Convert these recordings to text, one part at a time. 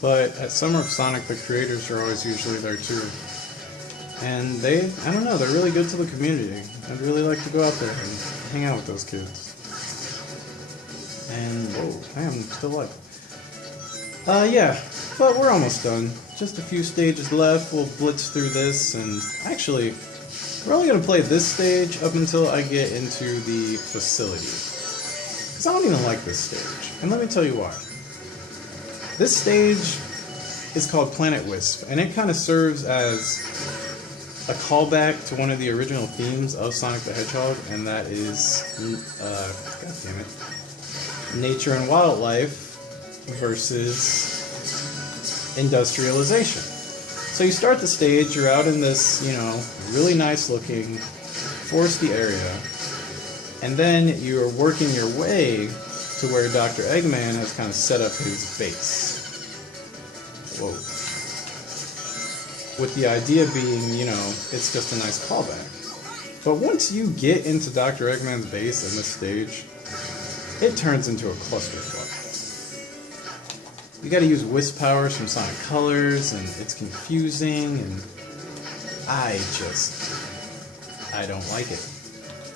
But at Summer of Sonic, the creators are always usually there too. And they, I don't know, they're really good to the community. I'd really like to go out there and hang out with those kids. And, whoa, I am still alive. Yeah, but we're almost done. Just a few stages left. We'll blitz through this, and actually, we're only going to play this stage up until I get into the facility. Because I don't even like this stage. And let me tell you why. This stage is called Planet Wisp, and it kind of serves as a callback to one of the original themes of Sonic the Hedgehog, and that is, god damn it, nature and wildlife versus industrialization. So you start the stage, you're out in this, you know, really nice looking foresty area, and then you're working your way to where Dr. Eggman has kind of set up his base. Whoa. With the idea being, you know, it's just a nice callback. But once you get into Dr. Eggman's base in this stage, it turns into a clusterfuck. You gotta use Wisp powers from Sonic Colors, and it's confusing, and I don't like it.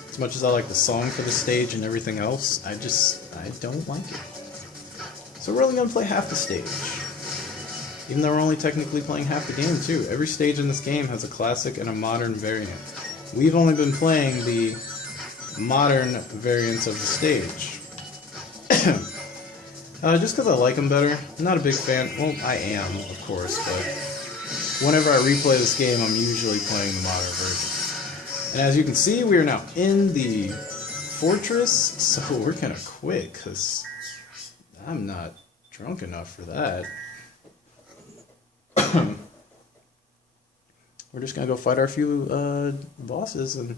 As much as I like the song for the stage and everything else, I don't like it. So we're only gonna play half the stage. Even though we're only technically playing half the game too. Every stage in this game has a classic and a modern variant. We've only been playing the modern variants of the stage. Just because I like them better. I'm not a big fan. Well, I am, of course, but whenever I replay this game, I'm usually playing the modern version. And as you can see, we are now in the fortress, so we're gonna quit, because I'm not drunk enough for that. We're just gonna go fight our few bosses, and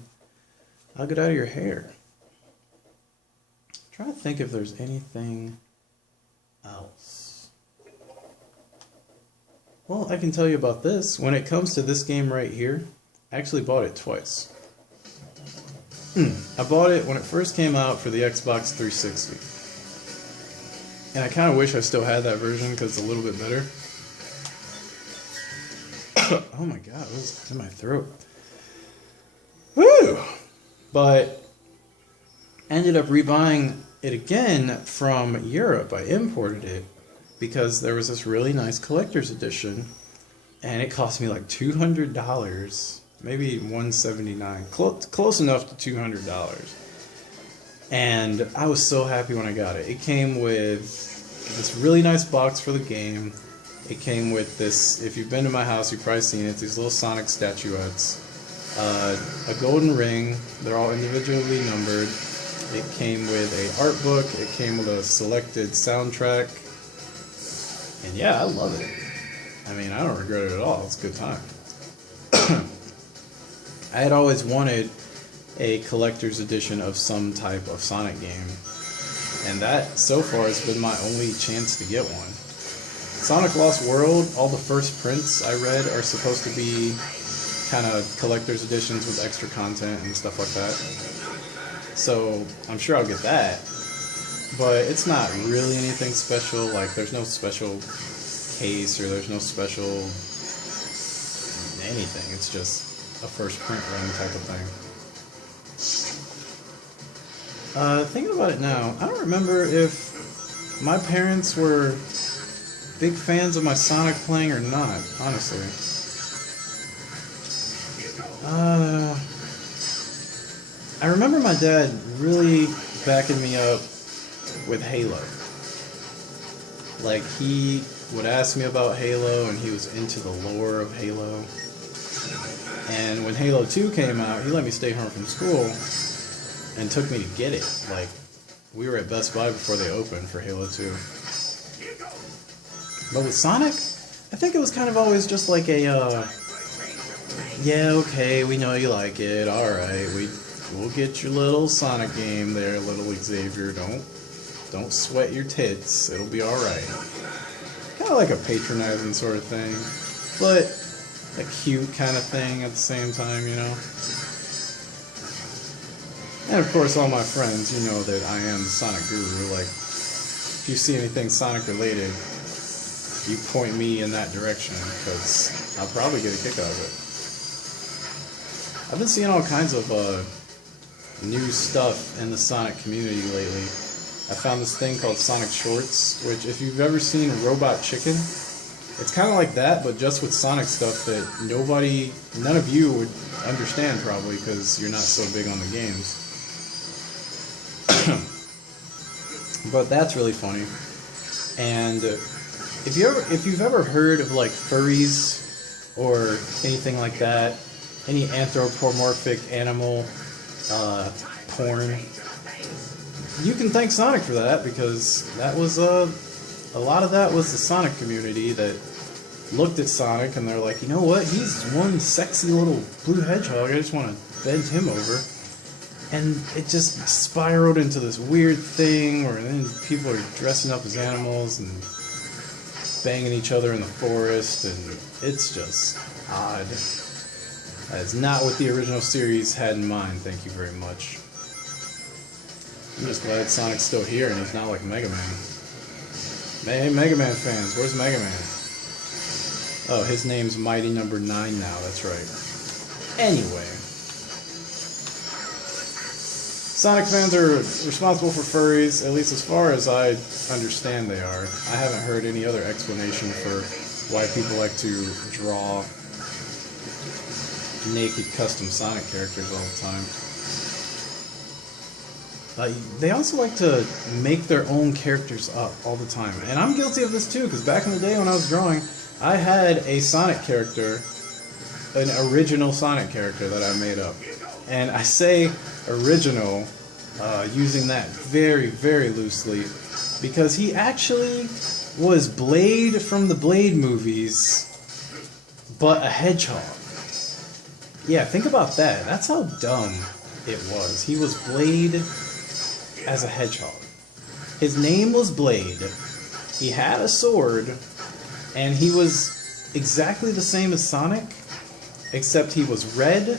I'll get out of your hair. Try to think if there's anything else. Well, I can tell you about this. When it comes to this game right here, I actually bought it twice. I bought it when it first came out for the Xbox 360. And I kind of wish I still had that version because it's a little bit better. Oh my god, it was in my throat. Woo! But ended up rebuying it again from Europe. I imported it because there was this really nice collector's edition, and it cost me like $200, maybe $179, close enough to $200. And I was so happy when I got it. It came with this really nice box for the game. It came with this, if you've been to my house, you've probably seen it, these little Sonic statuettes, a golden ring, they're all individually numbered. It came with an art book, it came with a selected soundtrack, and yeah, I love it. I mean, I don't regret it at all, it's a good time. I had always wanted a collector's edition of some type of Sonic game, and that, so far, has been my only chance to get one. Sonic Lost World, all the first prints I read are supposed to be kind of collector's editions with extra content and stuff like that. So I'm sure I'll get that, but it's not really anything special. Like, there's no special case or there's no special anything. It's just a first print run type of thing. Thinking about it now, I don't remember if my parents were big fans of my Sonic playing or not, honestly. I remember my dad really backing me up with Halo. Like, he would ask me about Halo, and he was into the lore of Halo. And when Halo 2 came out, he let me stay home from school and took me to get it. Like, we were at Best Buy before they opened for Halo 2. But with Sonic, I think it was kind of always just like a, yeah, okay, we know you like it, alright, we'll get your little Sonic game there, little Xavier, don't sweat your tits, it'll be alright. Kind of like a patronizing sort of thing, but a cute kind of thing at the same time, you know? And of course, all my friends, you know that I am the Sonic Guru. Like, if you see anything Sonic related, you point me in that direction, because I'll probably get a kick out of it. I've been seeing all kinds of new stuff in the Sonic community lately. I found this thing called Sonic Shorts, which if you've ever seen Robot Chicken, it's kind of like that, but just with Sonic stuff that none of you would understand probably, because you're not so big on the games. But that's really funny. And if you've ever heard of like furries or anything like that, any anthropomorphic animal porn, you can thank Sonic for that, because that was a lot of that was the Sonic community that looked at Sonic and they're like, you know what, he's one sexy little blue hedgehog, I just want to bend him over. And it just spiraled into this weird thing where then people are dressing up as animals and banging each other in the forest, and it's just odd. That is not what the original series had in mind, thank you very much. I'm just glad Sonic's still here and he's not like Mega Man. Hey, Mega Man fans, where's Mega Man? Oh, his name's Mighty Number 9 now, that's right. Anyway. Sonic fans are responsible for furries, at least as far as I understand they are. I haven't heard any other explanation for why people like to draw naked custom Sonic characters all the time. They also like to make their own characters up all the time. And I'm guilty of this too, because back in the day when I was drawing, I had a Sonic character, an original Sonic character that I made up. And I say original, using that very, very loosely, because he actually was Blade from the Blade movies, but a hedgehog. Yeah, think about that. That's how dumb it was. He was Blade as a hedgehog. His name was Blade. He had a sword, and he was exactly the same as Sonic, except he was red,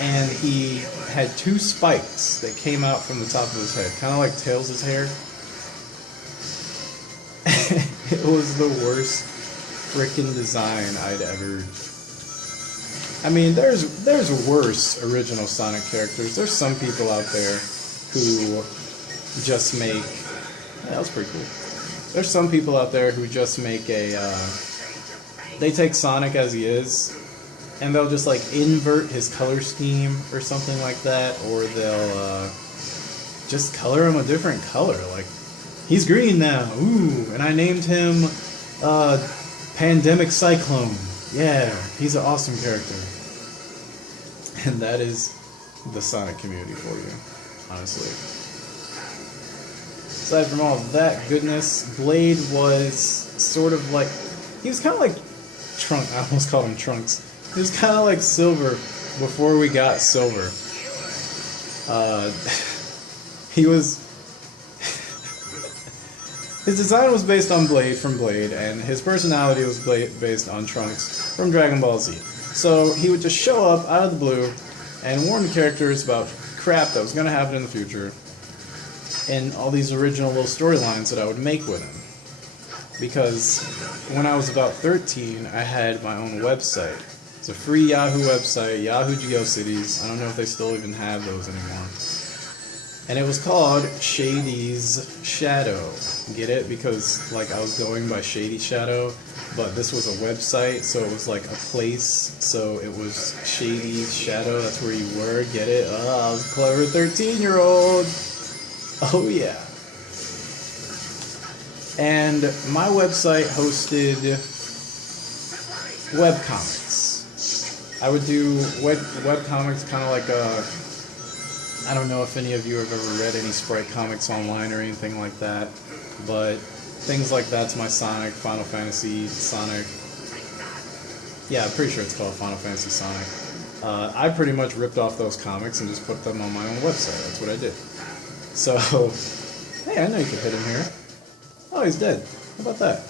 and he had two spikes that came out from the top of his head, kind of like Tails' hair. It was the worst freaking design I'd ever... I mean, there's worse original Sonic characters. There's some people out there who just make... Yeah, that was pretty cool. There's some people out there who just make a... they take Sonic as he is, and they'll just like invert his color scheme or something like that, or they'll just color him a different color. Like, he's green now, ooh, and I named him Pandemic Cyclone. Yeah, he's an awesome character. And that is the Sonic community for you, honestly. Aside from all of that goodness, Blade was sort of like, he was kind of like Trunks. I almost called him Trunks. He was kind of like Silver before we got Silver. He was... His design was based on Blade from Blade, and his personality was based on Trunks from Dragon Ball Z. So he would just show up out of the blue and warn the characters about crap that was going to happen in the future, and all these original little storylines that I would make with him. Because when I was about 13, I had my own website. It's a free Yahoo website, Yahoo GeoCities. I don't know if they still even have those anymore. And it was called Shady's Shadow. Get it? Because like I was going by Shady Shadow, but this was a website, so it was like a place. So it was Shady's Shadow. That's where you were. Get it? Oh, I was a clever 13-year-old. Oh yeah. And my website hosted webcomics. I would do webcomics kind of like a... I don't know if any of you have ever read any Sprite comics online or anything like that, but things like that's my Sonic, Final Fantasy, Sonic. Yeah, I'm pretty sure it's called Final Fantasy Sonic. I pretty much ripped off those comics and just put them on my own website. That's what I did. So, hey, I know you could hit him here. Oh, he's dead. How about that?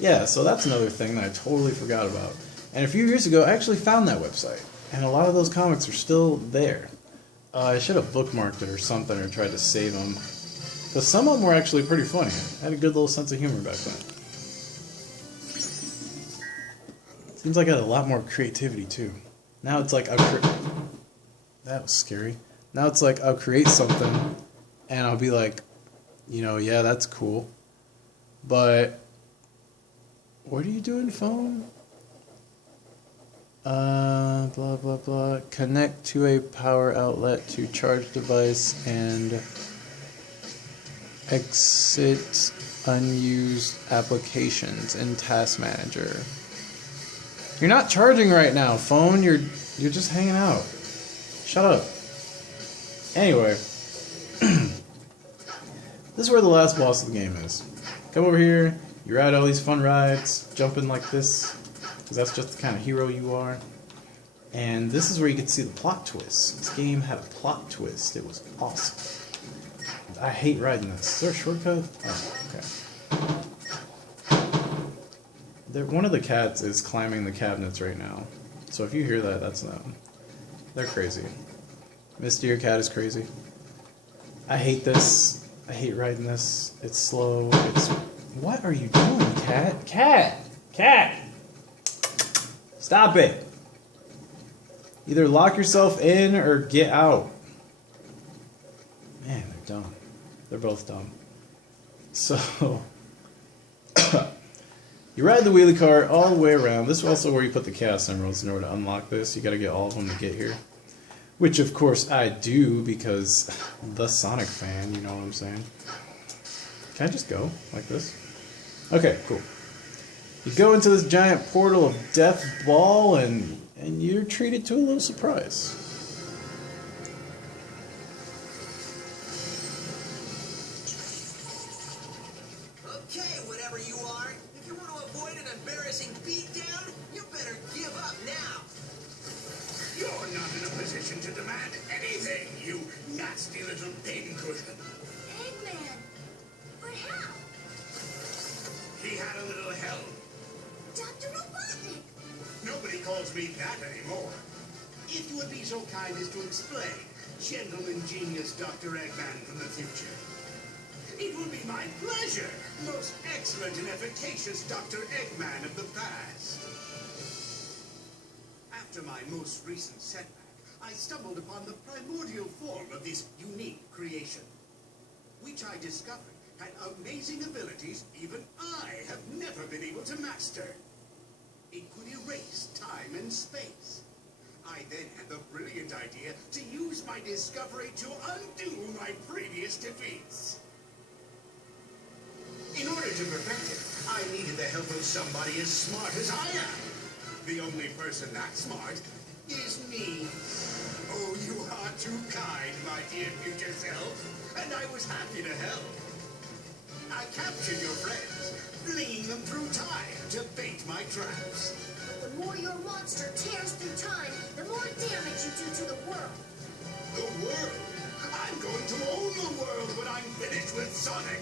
Yeah, so that's another thing that I totally forgot about. And a few years ago, I actually found that website. And a lot of those comics are still there. I should have bookmarked it or something, or tried to save them. But some of them were actually pretty funny. I had a good little sense of humor back then. Seems like I had a lot more creativity too. Now it's like that was scary. Now it's like I'll create something and I'll be like, you know, yeah, that's cool. But what are you doing, phone? Blah blah blah. Connect to a power outlet to charge device and exit unused applications in Task Manager. You're not charging right now, phone. You're just hanging out. Shut up. Anyway, this is where the last boss of the game is. Come over here. You ride all these fun rides, jumping like this, because that's just the kind of hero you are. And this is where you can see the plot twist. This game had a plot twist. It was awesome. I hate riding this. Is there a shortcut? Oh, okay. One of the cats is climbing the cabinets right now. So if you hear that, that's them. They're crazy. Misty, your cat is crazy. I hate this. I hate riding this. It's slow. It's... What are you doing, cat? Cat! Cat! Stop it! Either lock yourself in or get out. Man, they're dumb. They're both dumb. So, you ride the wheelie cart all the way around. This is also where you put the Chaos Emeralds in order to unlock this. You gotta get all of them to get here. Which, of course, I do because the Sonic fan, you know what I'm saying? Can I just go like this? Okay, cool. You go into this giant portal of death ball and you're treated to a little surprise. Okay, whatever you are, if you want to avoid an embarrassing beatdown, you better give up now. You're not in a position to demand anything, you nasty little pincushion. Eggman! But how? He had a little help. Dr. Robotnik! Nobody calls me that anymore. If you would be so kind as to explain, gentleman genius Dr. Eggman from the future. It would be my pleasure, most excellent and efficacious Dr. Eggman of the past. After my most recent setback, I stumbled upon the primordial form of this unique creation, which I discovered had amazing abilities even I have never been able to master. It could erase time and space. I then had the brilliant idea to use my discovery to undo my previous defeats. In order to perfect it, I needed the help of somebody as smart as I am. The only person that smart is me. Oh, you are too kind, my dear future self, and I was happy to help. I captured your friends, flinging them through time to bait my traps. But the more your monster tears through time, the more damage you do to the world. The world? I'm going to own the world when I'm finished with Sonic.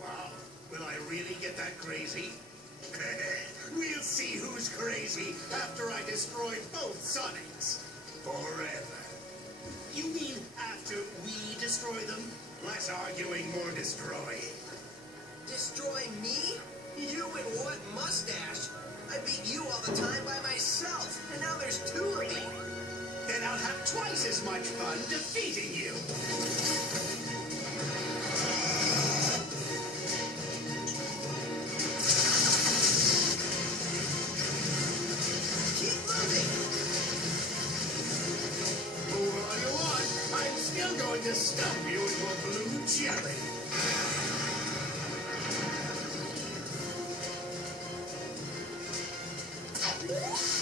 Wow, will I really get that crazy? We'll see who's crazy after I destroy both Sonics. Forever. You mean after we destroy them? Less arguing, more destroying. Destroy me? You and what mustache? I beat you all the time by myself, and now there's two of me. Then I'll have twice as much fun defeating you. Keep moving. Move all you want. I'm still going to stump you into a blue jelly. Yeah.